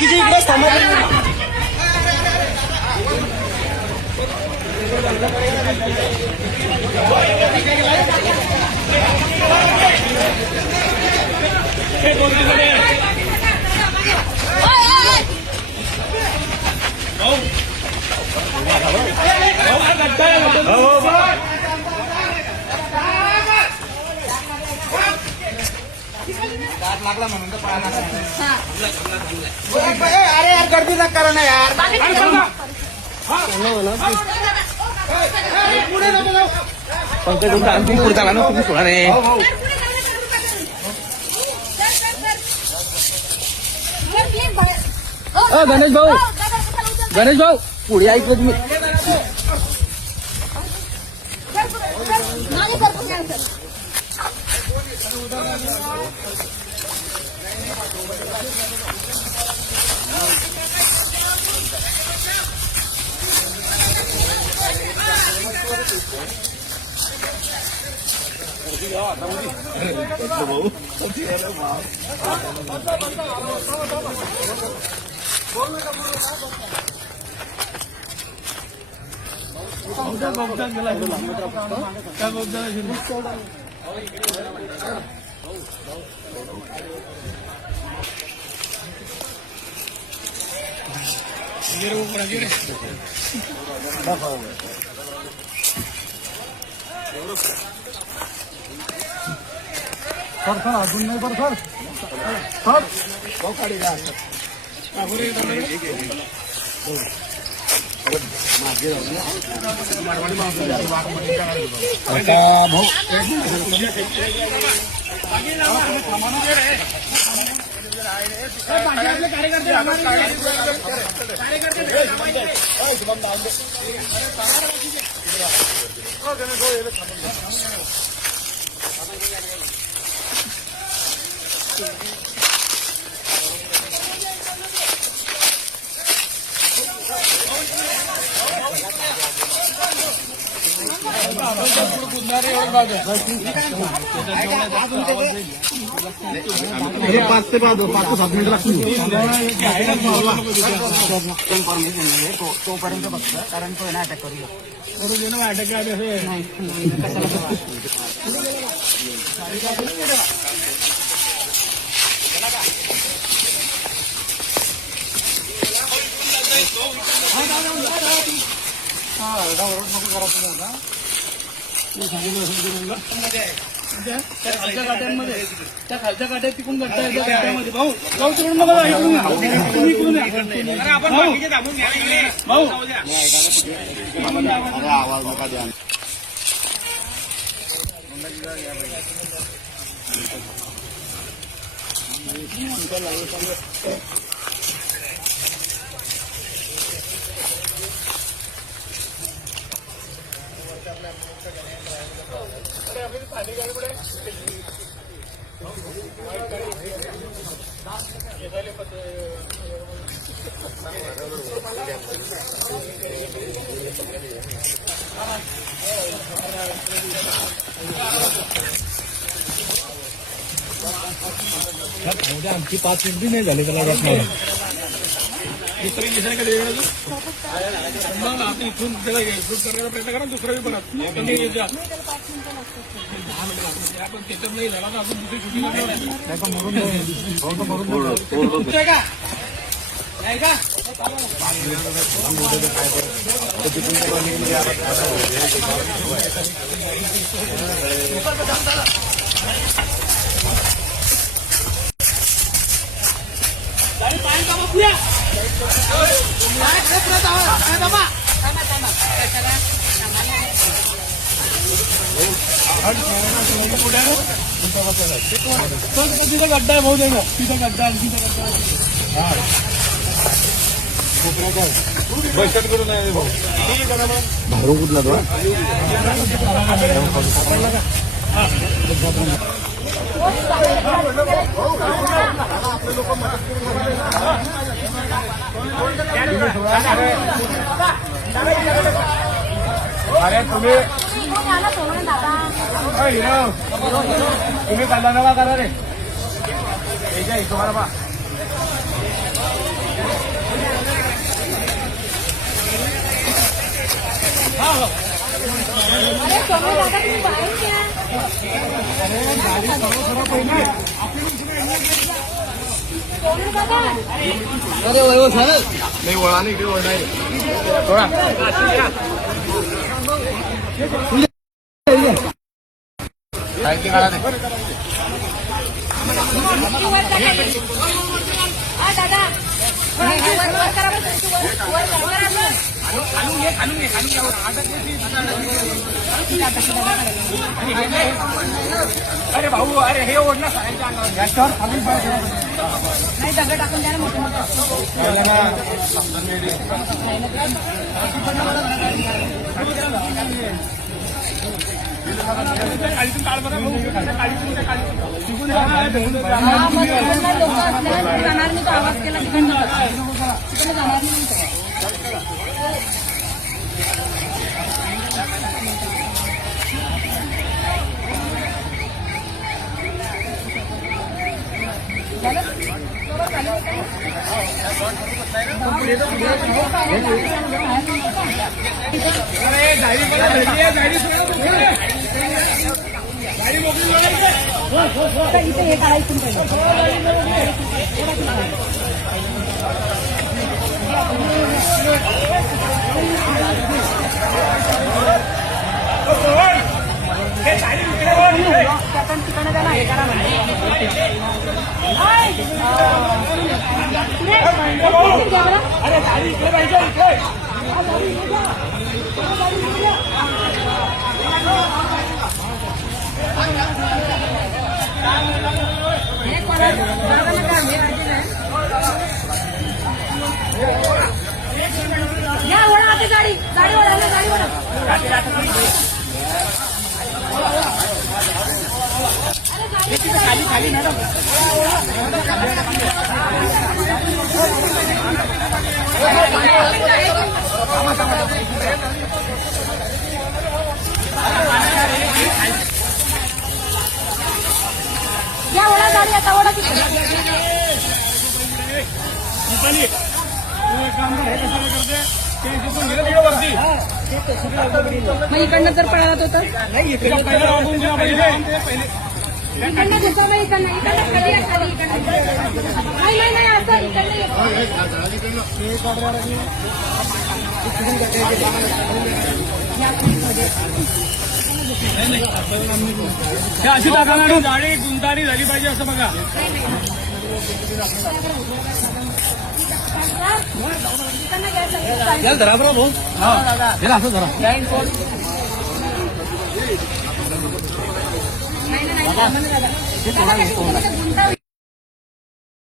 तिच्या इकडे लागला म्हणून अरे यार गर्दी ना करा ना यार पंकज तुमचा अंतिम पूर झाला ना तुम्ही सोडा रे गणेश भाऊ पुढे ऐकलं तुम्ही सर अजून नाही बरं सर पाच ते 7 मिनिटं लागतील तोपर्यंत फक्त कारण तो ना अटॅक करू अटॅक खालच्या काट्यांमध्ये त्या खालच्या काट्यात तिकून गड्डा येतो गड्ड्यामध्ये भाऊ भाऊ तिकडून बघा भाऊ आवाज नका द्या आमची 5 मिनिट नाही झाले त्याला दुसरी इथून त्याला करण्याचा प्रयत्न करा दुसरा पण आपण त्याच्यात नाही झाला तर अजून दुसरी शूटिंग तिथं गड्डा आहे भाऊ देणं तिथं गड्डा बचत करून आहे भाऊ भारू कुठला तो अरे तुम्ही काढला नका करा रे तुम्हाला सोनू दादा तुम्ही बाहेर घ्या. सोनू दादा अरे वय चालेल नाही वळा नाही इकडे वळा थोडा साहित्य काढा नाही हा दादा वर करा वर करा. अरे भाऊ अरे हे ओढ ना याच्यावर खाली नाही दगड टाकून द्या ना मोठं लोक असल्या जाणार नाही तो आवाज केला तिकडे जाणार नाही. इथे हे काढायचं तिकडे त्याला हे करा अरे गाडी इकडे पाहिजे इथे या ओढा आधी गाडी गाडी ओढा गाडी ओढा. खाली खाली मॅडम या ओढा गाडी आता ओढा तिकडे. मग इकडनं जर पळाला तो तर इकडनं घेतो मग इकडनं इकडनं खाली या, खाली इकडनं नाही असं अशी टाका मॅडम गाडी गुंताडी झाली पाहिजे असं बघा. धरा बरोबर असं धरा नाही